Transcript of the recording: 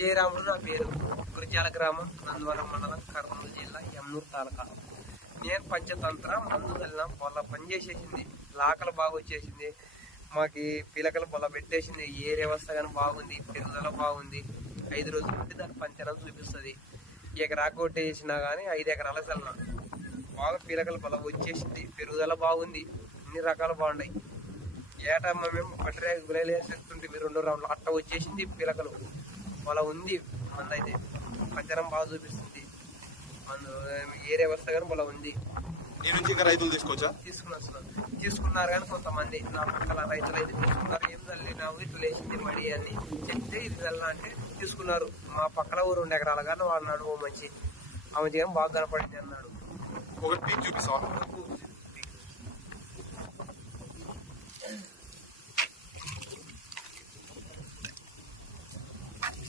విజయరాముడు నా పేరు. గురిజాల గ్రామం, నందవరం మండలం, కర్నూలు జిల్లా, యమ్నూరు తాలూకా. నేను పంచతంత్ర మందు వెళ్ళిన పొల పని చేసేసింది. లాకలు బాగా వచ్చేసింది, మాకి పిలకలు పొల పెట్టేసింది. ఏరే వస్తా కానీ బాగుంది, పెరుగుదల బాగుంది. 5 రోజుల నుండి దాని పంచనం చూపిస్తుంది. ఎకరాకు కొట్టేసినా కానీ 5 ఎకరాల చల్లన బాగా పిలకల పొల వచ్చేసింది. పెరుగుదల బాగుంది, అన్ని రకాలు బాగున్నాయి. ఏటా మేము పట్టరే గులేలు వేసేస్తుంటే 2 రౌండ్లు అట్ట వచ్చేసింది. పిలకలు పొల ఉంది. మందైతే పంచనం బాగా చూపిస్తుంది. మందు ఏరే వస్తా కానీ పొల ఉంది. ఈ నుంచి ఇంకా రైతులు తీసుకున్నారు కానీ కొంతమంది నా పక్కల రైతులు అయితే తీసుకున్నారు. ఏం చల్లినావు ఇట్లా లేచింది మడి అని చెప్తే ఇది చల్ల అంటే తీసుకున్నారు. మా పక్కల ఊరు 2 ఎకరాలు కానీ వాడినాడు. ఓ మంచి ఆమె బాగా కనపడింది అన్నాడు. ఒక పీక్ చూపిస్తావా?